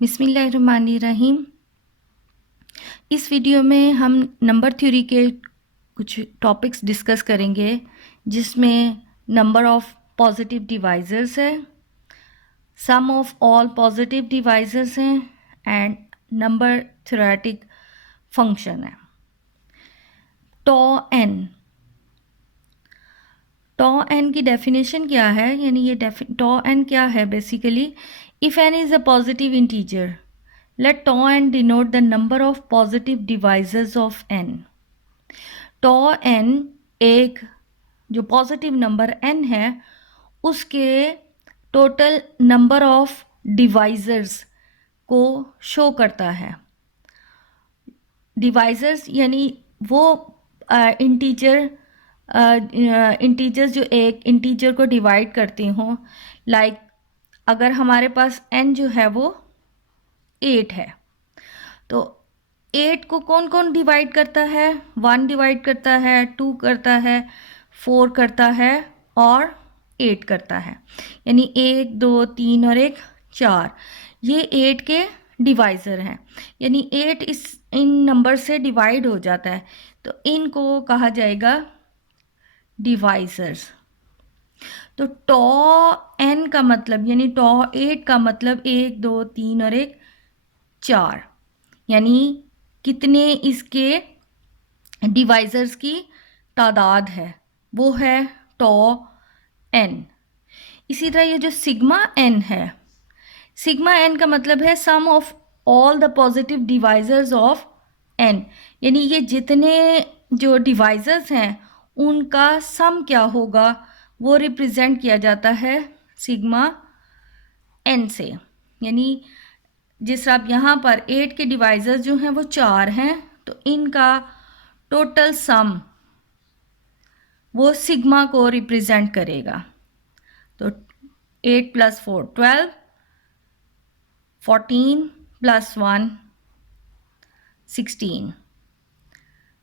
बिस्मिल्लाहिर्रहमानिर्रहीम। इस वीडियो में हम नंबर थ्योरी के कुछ टॉपिक्स डिस्कस करेंगे, जिसमें नंबर ऑफ पॉजिटिव डिवाइजर्स है, sum of all positive divisors हैं एंड नंबर थ्योरेटिक फंक्शन है। टॉ एन की डेफिनेशन क्या है, यानी ये टॉ एन क्या है बेसिकली, if n is a positive integer let tau n denote the number of positive divisors of n। tau n एक जो पॉजिटिव नंबर n है उसके टोटल नंबर ऑफ डिवाइजर्स को शो करता है। डिवाइजर्स यानी वो इंटीजर्स जो एक इंटीजर को डिवाइड करते हों। लाइक अगर हमारे पास n जो है वो 8 है, तो 8 को कौन कौन डिवाइड करता है? 1 डिवाइड करता है, 2 करता है, 4 करता है और 8 करता है। यानी 1 2 3 और 1 4, ये 8 के डिवाइज़र हैं। यानी 8 इन नंबर से डिवाइड हो जाता है, तो इनको कहा जाएगा डिवाइज़र्स। तो टॉ n का मतलब यानी टॉ 8 का मतलब 1 2 3 और 1 4, यानी कितने इसके डिवाइजर्स की तादाद है, वो है टॉ n। इसी तरह ये जो सिग्मा n है, सिग्मा n का मतलब है sum of all the positive divisors of n, यानी ये जितने जो डिवाइजर्स हैं उनका सम क्या होगा, वो रिप्रेजेंट किया जाता है सिग्मा n से। यानी जिस तरह आप यहाँ पर 8 के डिवाइजर्स जो हैं वो 4 हैं, तो इनका टोटल सम वो सिग्मा को रिप्रेजेंट करेगा। तो 8 + 4 12, 14 + 1 16।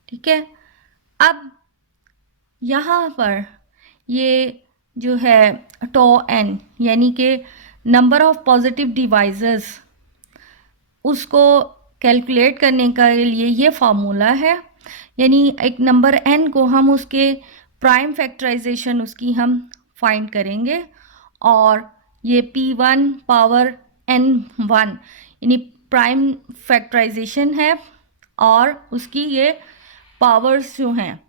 ठीक है, अब यहाँ पर ये जो है टॉ n यानी कि नंबर ऑफ पॉजिटिव डिवाइजर्स, उसको कैलकुलेट करने के लिए ये फार्मूला है। यानी एक नंबर n को हम उसके प्राइम फैक्टराइजेशन उसकी हम फाइंड करेंगे, और ये p1 पावर n1 यानी प्राइम फैक्टराइजेशन है और उसकी ये पावर्स जो हैं।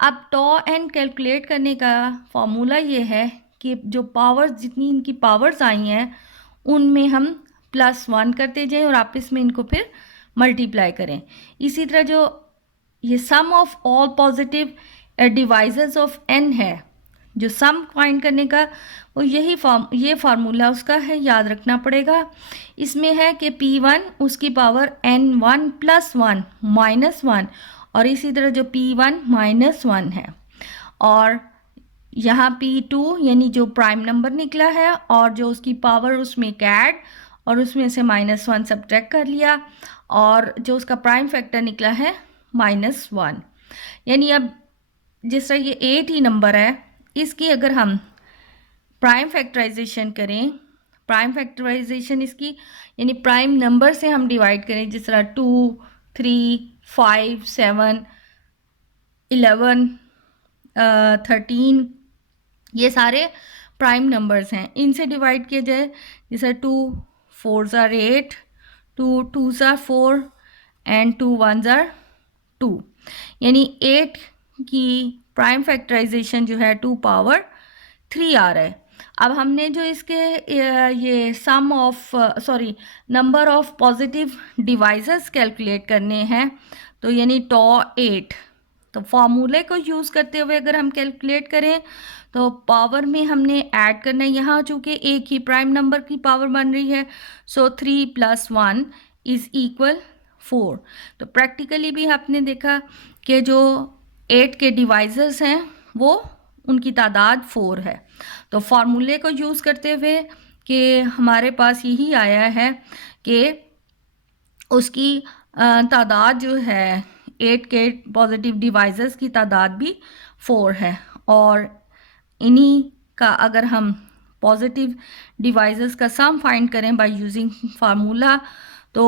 अब टॉ n कैलकुलेट करने का फार्मूला ये है कि जो पावर्स, जितनी इनकी पावर्स आई हैं उनमें हम +1 करते जाएं और आपस में इनको फिर मल्टीप्लाई करें। इसी तरह जो ये sum of all positive divisors of n है, जो सम फाइंड करने का वो ये फार्मूला उसका है, याद रखना पड़ेगा। इसमें है कि p1 उसकी पावर n1 + 1 -1, और इसी तरह जो p1 -1 है, और यहाँ p2 यानी जो प्राइम नंबर निकला है और जो उसकी पावर उसमें कैड और उसमें से -1 सब्ट्रैक्ट कर लिया, और जो उसका प्राइम फैक्टर निकला है -1। यानी अब जिस तरह ये 8 ही नंबर है, इसकी अगर हम प्राइम फैक्टराइजेशन करें, प्राइम फैक्टराइजेशन इसकी यानी प्राइम नंबर से हम डिवाइड करें, जिस तरह 2 3 5 7 11 13, ये सारे प्राइम नंबर्स हैं, इनसे डिवाइड किया जाए। जैसे 2 4s are 8, 2 2s are 4 and 2 1s are 2, यानी 8 की प्राइम फैक्टराइजेशन जो है 2 पावर 3 आ रहा है। अब हमने जो इसके ये sum of number of positive divisors calculate करने हैं, तो यानी टॉ 8, तो फॉर्मूले को यूज़ करते हुए अगर हम कैलकुलेट करें तो पावर में हमने ऐड करना है। यहाँ चूँकि एक ही प्राइम नंबर की पावर बन रही है, सो 3 + 1 = 4। तो प्रैक्टिकली भी आपने देखा कि जो 8 के डिवाइजर्स हैं वो उनकी तादाद 4 है। तो फार्मूले को यूज़ करते हुए कि हमारे पास यही आया है कि उसकी तादाद जो है 8 के पॉजिटिव डिवाइजर्स की तादाद भी 4 है, और इन्हीं का अगर हम पॉजिटिव डिवाइजर्स का सम फाइंड करें बाय यूजिंग फार्मूला, तो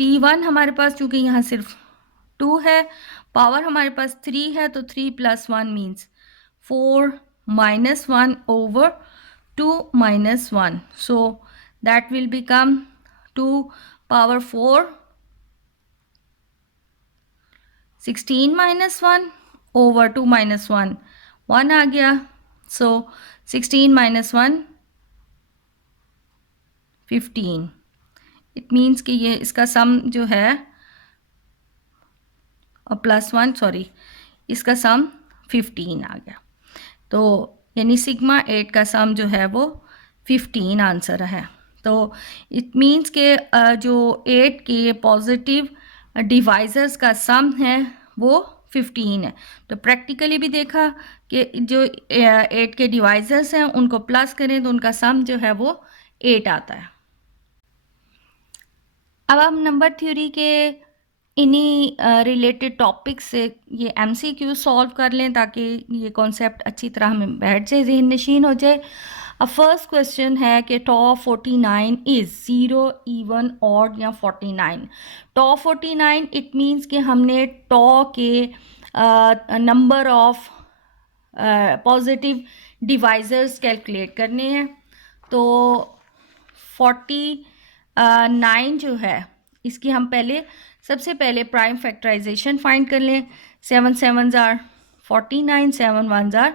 P1 हमारे पास चूँकि यहाँ सिर्फ 2 है, पावर हमारे पास 3 है, तो 3 + 1 means 4 - 1 over 2 - 1. So that will become 2 power 4, 16 - 1 over 2 - 1, 1 आ गया. So 16 - 1, 15. इट मीन्स कि ये इसका सम जो है, और +1 सॉरी, इसका सम 15 आ गया. तो यानी सिग्मा 8 का सम जो है वो 15 आंसर है. तो इट मीन्स के जो 8 के पॉजिटिव डिवाइजर्स का सम है वो 15 है. तो प्रैक्टिकली भी देखा कि जो 8 के डिवाइजर्स हैं उनको प्लस करें तो उनका सम जो है वो 8 आता है. अब हम नंबर थ्योरी के इन्हीं रिलेटेड टॉपिक से ये MCQ सॉल्व कर लें ताकि ये कॉन्सेप्ट अच्छी तरह हमें बैठ जाए, ज़हन नशीन हो जाए. अब फर्स्ट क्वेश्चन है कि टॉ 49 इज़ 0, इवन, ऑड या 49. टॉ 49 इट मीन्स कि हमने टॉ के number of positive divisors calculate करने हैं. तो 49 जो है इसकी हम सबसे पहले प्राइम फैक्टराइजेशन फाइंड कर लें. 7 7s are 49, 7 1s are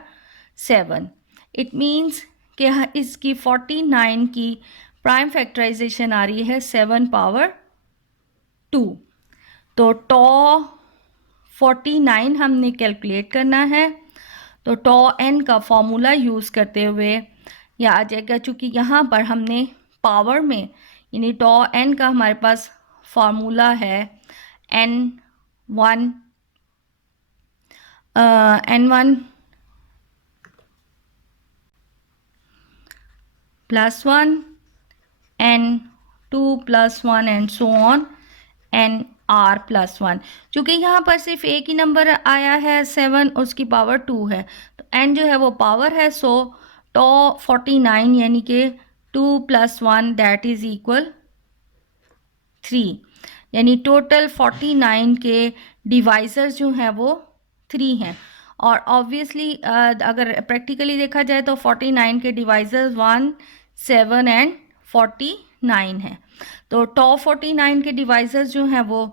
7. It means कि इसकी 49 की प्राइम फैक्टराइजेशन आ रही है 7 पावर 2. तो टॉ 49 हमने कैलकुलेट करना है. तो टॉ n का फॉर्मूला यूज़ करते हुए यह आ जाएगा, चूँकि यहाँ पर हमने पावर में यानी टॉ n का हमारे पास फार्मूला है n1 + 1, n2 + 1 and so on, nr + 1. चूँकि यहाँ पर सिर्फ एक ही नंबर आया है 7, उसकी पावर 2 है, तो n जो है वो पावर है. सो टॉ 49 यानी कि 2 + 1 दैट इज़ इक्वल 3. यानी टोटल 49 के डिवाइजर्स जो हैं वो 3 हैं. और ऑब्वियसली अगर प्रैक्टिकली देखा जाए तो 49 के डिवाइजर्स 1, 7 एंड 49 हैं. तो टॉ 49 के डिवाइजर्स जो हैं वो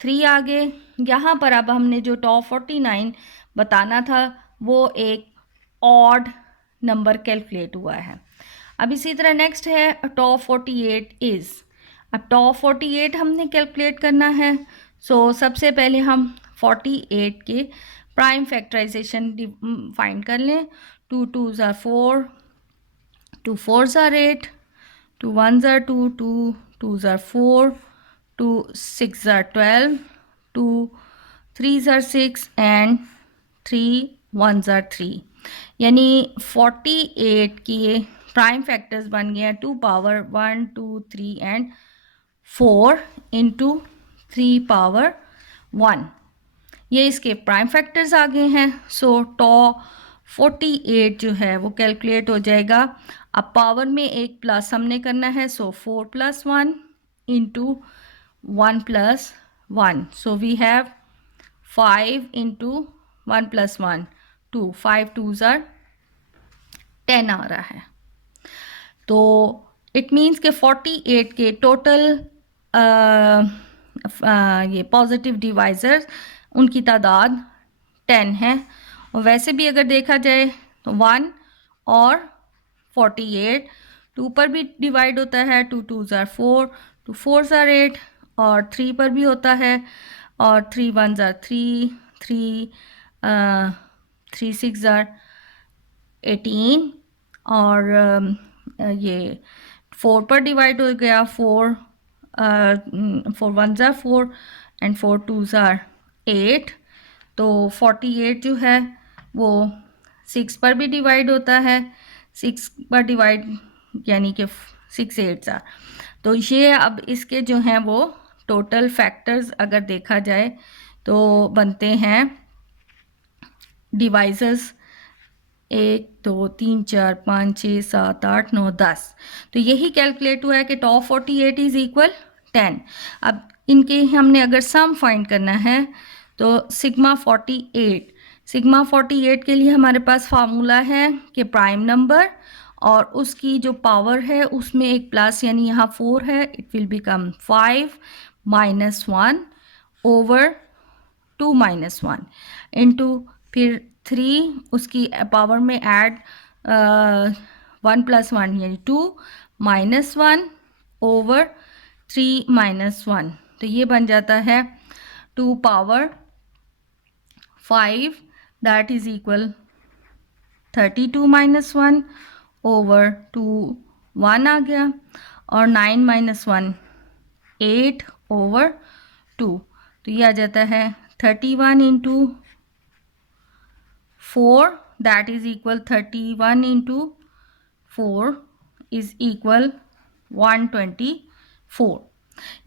3 आ गए. यहाँ पर अब हमने जो टॉ 49 बताना था वो एक ऑड नंबर कैलकुलेट हुआ है. अब इसी तरह नेक्स्ट है टॉ 48 इज़. अब टॉ 48 हमने कैलकुलेट करना है. सो सबसे पहले हम 48 के प्राइम फैक्टराइजेशन फाइंड कर लें. 2 2s are 4, 2 4s are 8, 2 1s are 2, 2 2s are 4, 2 6s are 12, 2 3s are 6 and 3 1s are 3. यानी 48 की प्राइम फैक्टर्स बन गए हैं 2 पावर 1 2 3 एंड 4 इंटू 3 पावर 1. ये इसके प्राइम फैक्टर्स आ गए हैं. सो टॉ 48 जो है वो कैलकुलेट हो जाएगा. अब पावर में एक प्लस हमने करना है, so 4 + 1 into 1 + 1. So we have 5 into 1 + 1 2, 5 2s are 10 आ रहा है. तो इट मीन्स के 48 के टोटल ये पॉजिटिव डिवाइजर्स उनकी तादाद 10 है. और वैसे भी अगर देखा जाए तो 1 और 48 2 पर भी डिवाइड होता है. 2 2s are 4, 2 4s are 8 और 3 पर भी होता है. और 3 1s are 3, 3 6s are 18 और ये 4 पर डिवाइड हो गया. 4 1s are 4 and 4 2s are 8. तो 48 जो है वो 6 पर भी डिवाइड होता है. 6 पर डिवाइड यानी कि 6 8s are. तो ये अब इसके जो हैं वो टोटल फैक्टर्स अगर देखा जाए तो बनते हैं डिवाइजर्स 1 2 3 4 5 6 7 8 9 10। तो यही कैलकुलेट हुआ है कि टॉ 48 इज इक्वल 10। अब इनके हमने अगर सम फाइंड करना है तो सिग्मा 48 के लिए हमारे पास फार्मूला है कि प्राइम नंबर और उसकी जो पावर है उसमें एक प्लस यानी यहाँ 4 है, it will become 5 minus 1 over 2 minus 1 into फिर 3 उसकी पावर में ऐड 1 प्लस 1 यानी 2 माइनस 1 ओवर 3 माइनस 1। तो ये बन जाता है 2 power 5 that is equal 32 minus 1 over 2 1 आ गया और 9 माइनस 1 8 ओवर 2। तो ये आ जाता है 31 into 4 that is equal 31 into 4 is equal 124।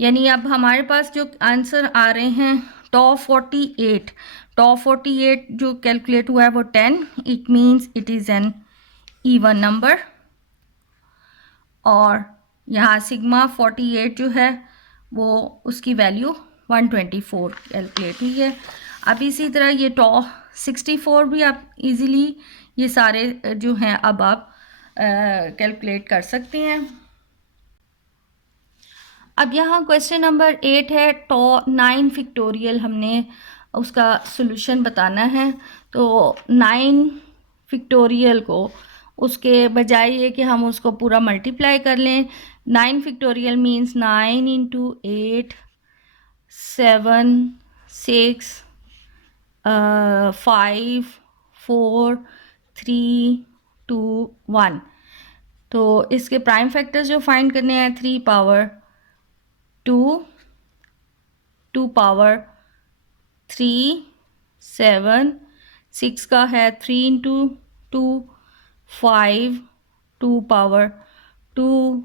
यानी अब हमारे पास जो आंसर आ रहे हैं टॉ 48 जो कैलकुलेट हुआ है वो 10, it means it is an even number. और यहाँ सिग्मा 48 जो है वो उसकी वैल्यू 124 कैलकुलेट हुई है। अब इसी तरह ये टॉ 64 भी आप इजीली ये सारे जो हैं अब आप कैलकुलेट कर सकते हैं। अब यहाँ क्वेश्चन नंबर 8 है टॉ 9 फैक्टोरियल, हमने उसका सॉल्यूशन बताना है। तो 9 फैक्टोरियल को उसके बजाय ये कि हम उसको पूरा मल्टीप्लाई कर लें। 9 फैक्टोरियल मीन्स 9 इंटू 8 7 6 5 4 3 2 1। तो इसके प्राइम फैक्टर्स जो फाइंड करने हैं 3 पावर 2 2 पावर 3 7 6 का है 3 इंटू 2 5 2 पावर 2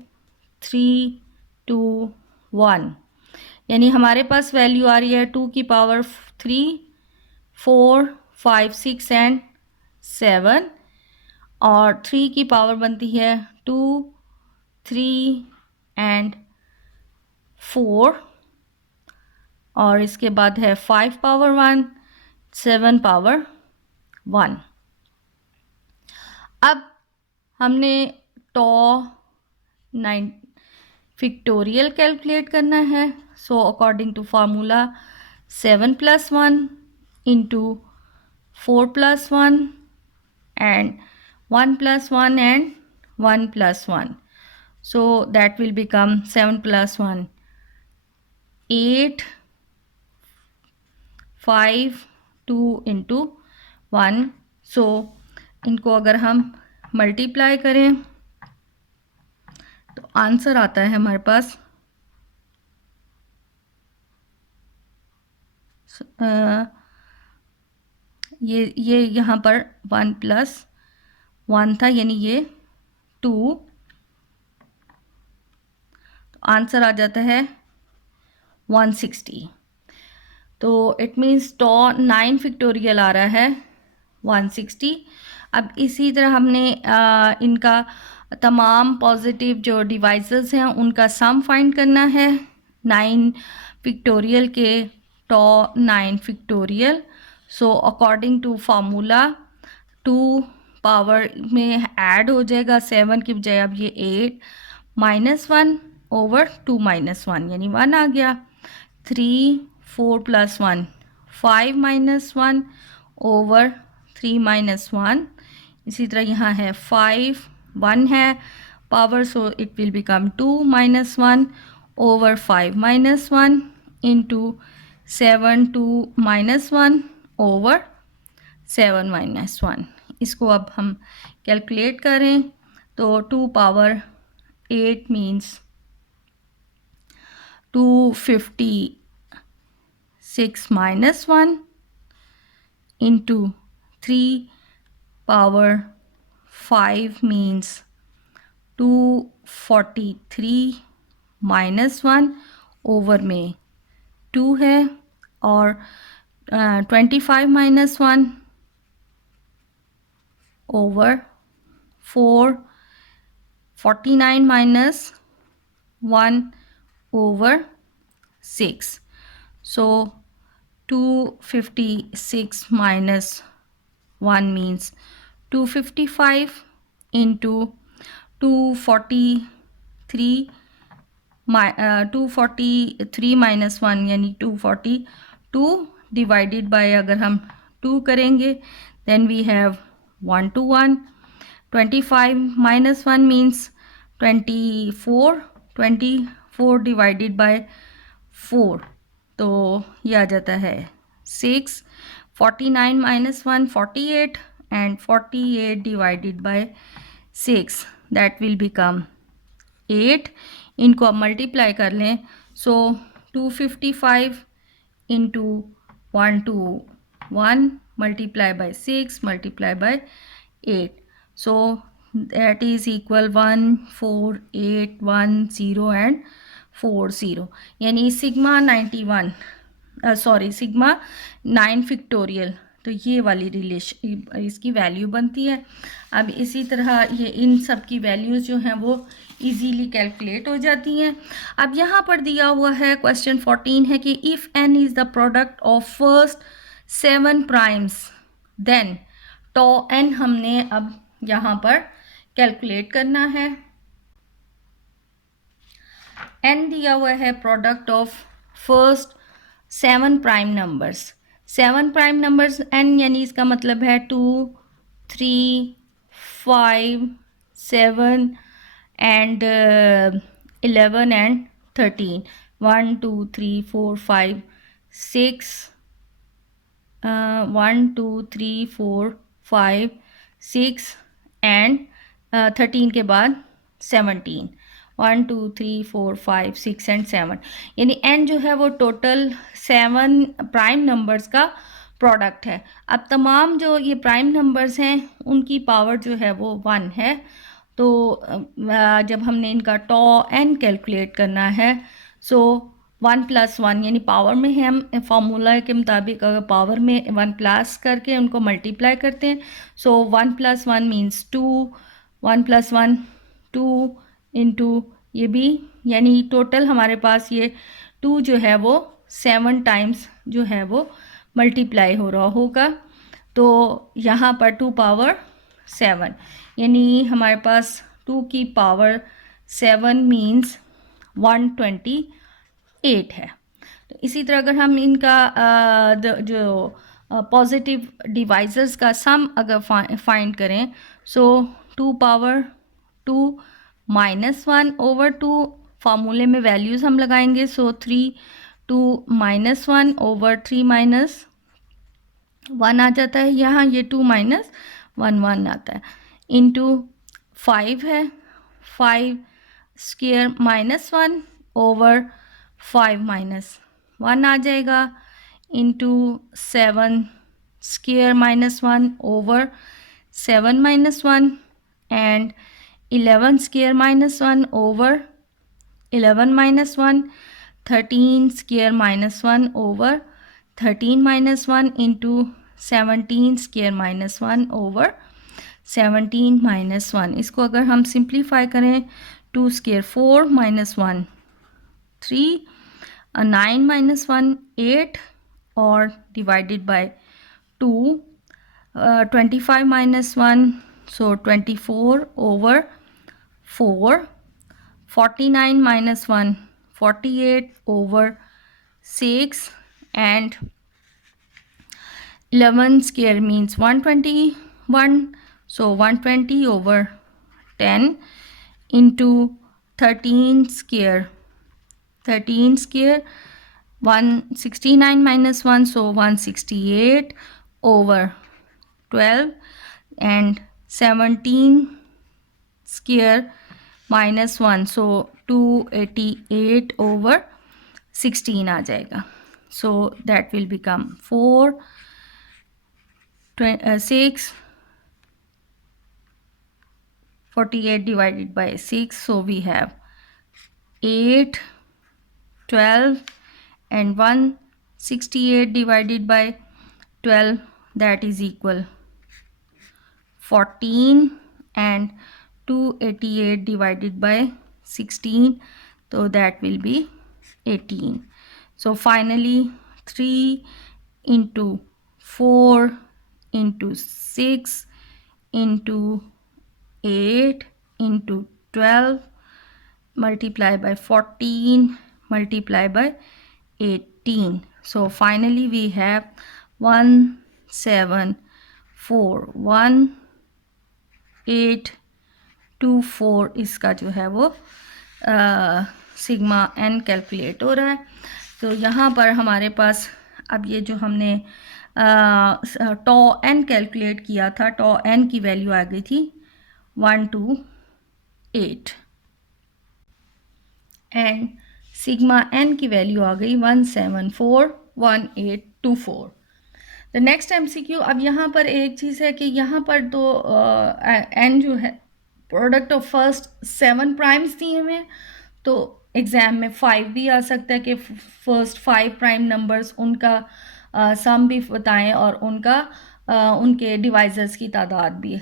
3 2 1। यानी हमारे पास वैल्यू आ रही है 2 की पावर 3 4 5 6 एंड 7 और 3 की पावर बनती है 2 3 एंड 4 और इसके बाद है 5 पावर 1 7 पावर 1। अब हमने टॉ 9 फैक्टोरियल कैलकुलेट करना है। So according to formula 7 plus 1 into 4 plus 1 and 1 plus 1 and 1 plus 1. So that will become 7 plus 1 8 5 2 into 1. So इनको अगर हम मल्टीप्लाई करें तो आंसर आता है हमारे पास ये यहाँ पर 1 प्लस 1 था यानी ये 2। तो आंसर आ जाता है 160। तो इट मीन्स टॉ 9 फैक्टोरियल आ रहा है 160। अब इसी तरह हमने इनका तमाम पॉजिटिव जो डिवाइसेस हैं उनका सम फाइंड करना है 9 फैक्टोरियल के tau 9 factorial. So according to formula 2 power में ऐड हो जाएगा 7 की बजाय अब ये 8 माइनस 1 ओवर 2 माइनस 1 यानी 1 आ गया। 3 4 प्लस 1 5 माइनस 1 ओवर 3 माइनस 1। इसी तरह यहाँ है 5 1 है power, so it will become 2 minus 1 over 5 minus 1 into 7 2 minus 1 over 7 minus 1। इसको अब हम कैलकुलेट करें तो 2 power 8 means 256 minus 1 into 3 power 5 means 243 minus 1 over में 2 है और 25 minus 1 over 4, 49 minus 1 over 6. So 256 minus 1 means 255 into 243 243 minus 1 यानी 242 divided by अगर हम 2 करेंगे then we have 1 to 1. 25 minus 1 means 24. 24 divided by 4 तो ये आ जाता है 6. 49 minus 1 48 and 48 divided by 6 that will become 8. इनको अब मल्टीप्लाई कर लें सो 255 into 121 multiply by 6 multiply by 8 so that is equal 14810 and 40 यानी सिग्मा 91 सिग्मा 9 फैक्टोरियल तो ये वाली रिलेशन इसकी वैल्यू बनती है. अब इसी तरह ये इन सब की वैल्यूज़ जो हैं वो इजीली कैलकुलेट हो जाती हैं. अब यहाँ पर दिया हुआ है क्वेश्चन 14 है कि if n is the product of first 7 primes then tau n हमने अब यहाँ पर कैलकुलेट करना है. n दिया हुआ है product of first 7 prime numbers. 7 prime numbers n यानी इसका मतलब है 2, 3, 5, 7 and 11 and 13. 1, 2, 3, 4, 5, 6. 1, 2, 3, 4, 5, 6 and 13 के बाद 17. 1, 2, 3, 4, 5, 6 एंड 7 यानी n जो है वो टोटल 7 प्राइम नंबर्स का प्रोडक्ट है. अब तमाम जो ये प्राइम नंबर्स हैं उनकी पावर जो है वो 1 है. तो जब हमने इनका टॉ n कैलकुलेट करना है सो 1 + 1 यानी पावर में है, हम फार्मूला के मुताबिक अगर पावर में 1 प्लस करके उनको मल्टीप्लाई करते हैं सो 1 + 1 मीन्स 2. 1 + 1 2 इंटू ये भी यानी टोटल हमारे पास ये 2 जो है वो 7 टाइम्स जो है वो मल्टीप्लाई हो रहा होगा. तो यहाँ पर 2 पावर 7 यानी हमारे पास 2 की पावर 7 मीन्स 128 है. तो इसी तरह अगर हम इनका जो पॉजिटिव डिवाइजर्स का सम अगर फाइंड करें सो 2 पावर 2 -1 over 2 फार्मूले में वैल्यूज़ हम लगाएंगे सो 3 2 -1 over 3 -1 आ जाता है. यहाँ ये 2 -1 1 आता है इंटू 5 है 5 स्क्वायर -1 over 5 -1 आ जाएगा into 7 square -1 over 7 -1 and 11 square -1 over 11 -1 13 square -1 over 13 -1 into 17 square -1 over 17 -1. इसको अगर हम सिंप्लीफाई करें 2 square 4 -1 3 9 -1 8 और divided by 2 25 -1 so 24 over 4 49 -1 48 over 6 and 11 square means 121 so 120 over 10 into 13 square 169 -1 so 168 over 12 and 17 square -1 so 288 over 16 आ जाएगा. So that will become 4 6 48 divided by 6 so we have 8 12 and 168 divided by 12 that is equal 14 and 288 divided by 16, so that will be 18. So finally 3 into 4 into 6 into 8 into 12 multiply by 14 multiply by 18. So finally we have 1741824 इसका जो है वो sigma N calculate हो रहा है. तो यहाँ पर हमारे पास अब ये जो हमने टॉ एन कैलकुलेट किया था, टॉ एन की वैल्यू आ गई थी 128 एंड सिग्मा एन की वैल्यू आ गई 1741824. The next MCQ. अब यहाँ पर एक चीज़ है कि यहाँ पर तो एन जो है प्रोडक्ट ऑफ फर्स्ट 7 प्राइम्स दिए हुए हैं, तो एग्ज़ाम में 5 भी आ सकता है कि फर्स्ट 5 प्राइम नंबर्स उनका सम भी बताएं और उनका उनके डिवाइजर्स की तादाद भी.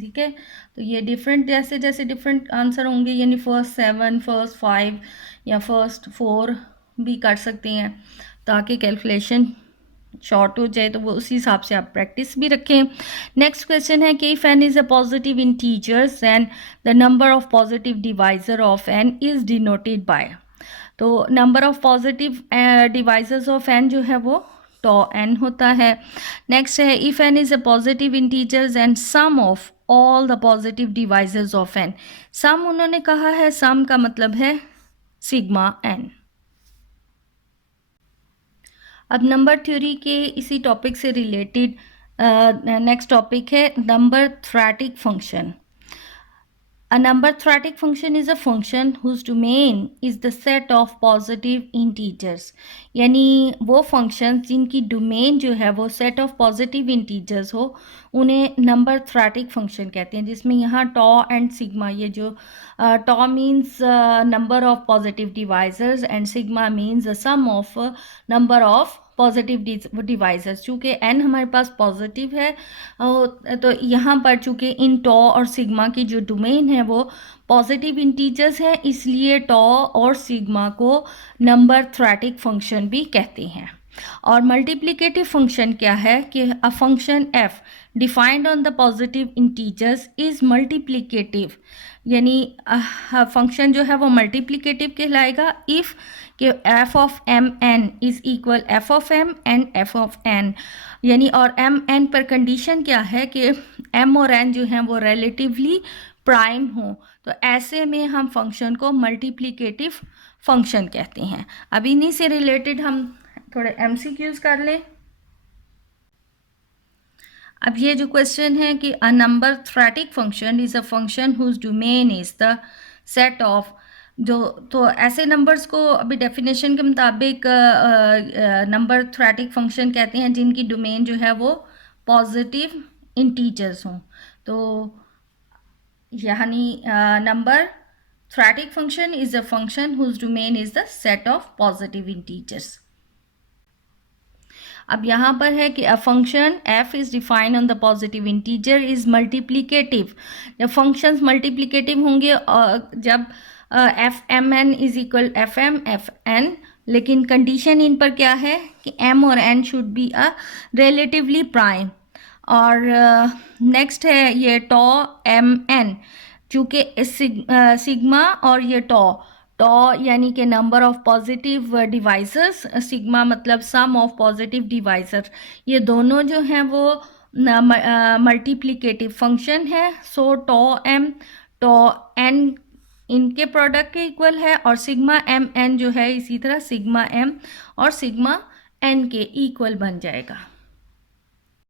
ठीक है, तो ये डिफरेंट जैसे जैसे डिफरेंट आंसर होंगे, यानी फर्स्ट 7, फर्स्ट 5 या फर्स्ट 4 भी कर सकते हैं ताकि कैलकुलेशन शॉर्ट हो जाए, तो वो उसी हिसाब से आप प्रैक्टिस भी रखें. नेक्स्ट क्वेश्चन है कि if n is a positive integers and the number of positive divisor of n is denoted by. तो number of positive divisors of n जो है वो टॉ एन होता है. नेक्स्ट है if n is a positive integers and sum of all the positive divisors of n. Sum उन्होंने कहा है, सम का मतलब है सिग्मा एन. अब नंबर थ्योरी के इसी टॉपिक से रिलेटेड नेक्स्ट टॉपिक है number theoretic function. A number theoretic function is a function whose domain is the set of positive integers. यानी वो फंक्शन जिनकी डोमेन जो है वो सेट ऑफ पॉजिटिव इंटीजर्स हो, उन्हें नंबर थ्योरेटिक फंक्शन कहते हैं, जिसमें यहाँ टॉ एंड सिग्मा, ये जो tau means number of positive divisors and sigma means the sum of number of positive divisors. चूँकि एन हमारे पास पॉजिटिव है, तो यहाँ पर चूँकि इन टॉ और सिग्मा की जो डोमेन है वो पॉजिटिव इंटीजर्स है, इसलिए टॉ और सिग्मा को नंबर थ्योरेटिक फंक्शन भी कहते हैं. और मल्टीप्लिकेटिव फंक्शन क्या है कि a function f defined on the positive integers is multiplicative. यानी फंक्शन जो है वो मल्टीप्लिकेटिव कहलाएगा इफ़ कि f of m n is equal f of m and f of n. यानी और एम एन पर कंडीशन क्या है कि एम और एन जो हैं वो रिलेटिवली प्राइम हो, तो ऐसे में हम फंक्शन को मल्टीप्लिकेटिव फंक्शन कहते हैं. अब इन्हीं से रिलेटेड हम थोड़े MCQs कर लें. अब ये जो क्वेश्चन है कि a number theoretic function is a function whose domain is the set of, जो तो ऐसे नंबर्स को अभी डेफिनेशन के मुताबिक नंबर थ्योरेटिक फंक्शन कहते हैं जिनकी डोमेन जो है वो पॉजिटिव इंटीजर्स हों. तो यानी number theoretic function is a function whose domain is the set of positive integers. अब यहाँ पर है कि a function f is defined on the positive integer is multiplicative. जब फंक्शंस मल्टीप्लिकेटिव होंगे जब f m n is equal f m f n, लेकिन condition इन पर क्या है कि एम और n should be a relatively prime. और नेक्स्ट है ये टॉ एम एन, चूँकि सिग्मा और ये टॉ यानी कि number of positive devices, sigma मतलब सम ऑफ पॉजिटिव डिवाइसर, ये दोनों जो हैं वो मल्टीप्लिकेटिव फंक्शन है. सो टॉ एम टॉ एन इनके प्रोडक्ट के इक्वल है, और सिग्मा एम एन जो है इसी तरह सिग्मा एम और सिग्मा एन के इक्वल बन जाएगा.